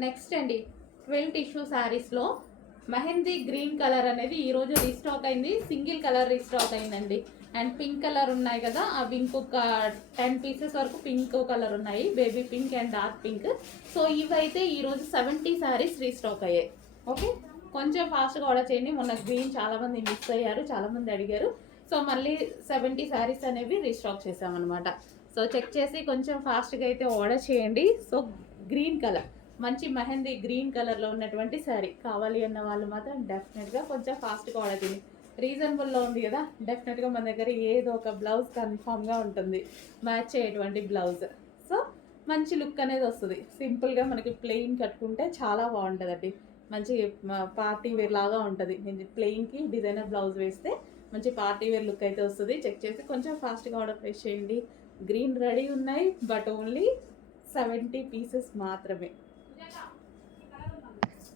Next అండి, 12 tissue శారీస్లో mehndi green colour అనేది ఈరోజు రీస్టాక్ అయింది. సింగిల్ కలర్ రీస్టాక్ అయిందండి. అండ్ పింక్ కలర్ ఉన్నాయి కదా, అవి ఇంకొక 10 పీసెస్ వరకు పింక్ కలర్ ఉన్నాయి, baby pink and dark pink. So ఇవైతే ఈరోజు 70 శారీస్ రీస్టాక్ అయ్యాయి. ఓకే, కొంచెం ఫాస్ట్గా ఆర్డర్ చేయండి. మొన్న గ్రీన్ చాలామంది మిస్ అయ్యారు, చాలామంది అడిగారు. సో మళ్ళీ 70 శారీస్ అనేవి రీస్టాక్ చేసామన్నమాట. సో చెక్ చేసి కొంచెం ఫాస్ట్గా అయితే ఆర్డర్ చేయండి. సో గ్రీన్ కలర్, మంచి మెహందీ గ్రీన్ కలర్లో ఉన్నటువంటి శారీ కావాలి అన్న వాళ్ళు మాత్రం డెఫినెట్గా కొంచెం ఫాస్ట్గా ఆర్డర్ చేయండి. రీజనబుల్లో ఉంది కదా, డెఫినెట్గా మన దగ్గర ఏదో ఒక బ్లౌజ్ కన్ఫామ్గా ఉంటుంది, మ్యాచ్ అయ్యేటువంటి బ్లౌజ్. సో మంచి లుక్ అనేది వస్తుంది. సింపుల్గా మనకి ప్లెయిన్ కట్టుకుంటే చాలా బాగుంటుందండి. మంచి పార్టీ వేర్ లాగా ఉంటుంది. నేను ప్లెయిన్కి డిజైనర్ బ్లౌజ్ వేస్తే మంచి పార్టీ వేర్ లుక్ అయితే వస్తుంది. చెక్ చేసి కొంచెం ఫాస్ట్గా ఆర్డర్ ప్లేస్ చేయండి. గ్రీన్ రెడీ ఉన్నాయి, బట్ ఓన్లీ 70 పీసెస్ మాత్రమే.